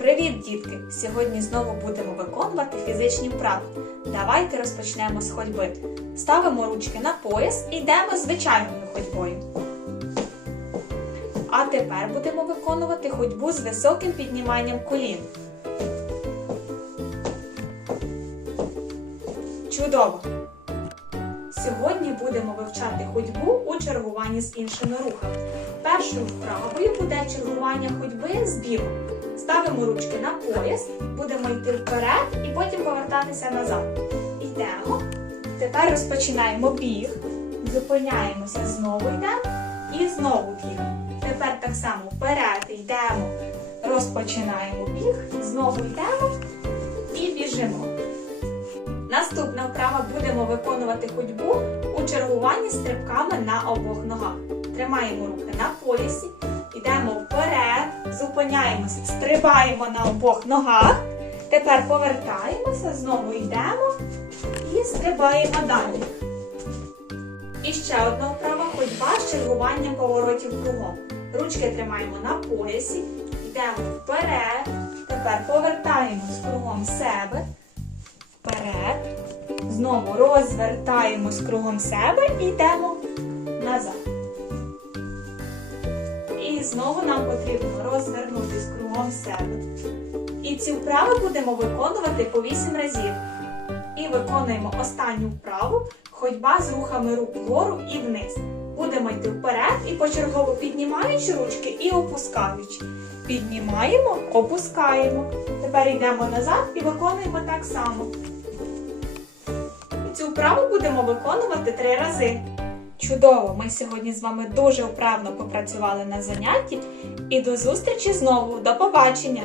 Привіт, дітки! Сьогодні знову будемо виконувати фізичні вправи. Давайте розпочнемо з ходьби. Ставимо ручки на пояс і йдемо звичайною ходьбою. А тепер будемо виконувати ходьбу з високим підніманням колін. Чудово! Сьогодні будемо вивчати ходьбу у чергуванні з іншими рухами. Першою вправою буде чергування ходьби з бігом. Ставимо ручки на пояс, будемо йти вперед і потім повертатися назад. Йдемо. Тепер розпочинаємо біг, зупиняємося, знову йдемо і знову біг. Тепер так само вперед йдемо, розпочинаємо біг, знову йдемо і біжимо. Наступна вправа будемо виконувати ходьбу у чергуванні стрибками на обох ногах. Тримаємо руки на поясі, йдемо вперед, зупиняємося, стрибаємо на обох ногах. Тепер повертаємося, знову йдемо і стрибаємо далі. І ще одна вправа ходьба з чергуванням поворотів кругом. Ручки тримаємо на поясі, йдемо вперед. Тепер повертаємось кругом себе вперед. Знову розвертаємось кругом себе і йдемо назад. І знову нам потрібно розвернутись кругом себе. І ці вправи будемо виконувати по 8 разів. І виконуємо останню вправу ходьба з рухами рук вгору і вниз. Будемо йти вперед і почергово піднімаючи ручки і опускаючи. Піднімаємо, опускаємо. Тепер йдемо назад і виконуємо так само. Цю вправу будемо виконувати три рази. Чудово! Ми сьогодні з вами дуже вправно попрацювали на занятті. І до зустрічі знову. До побачення!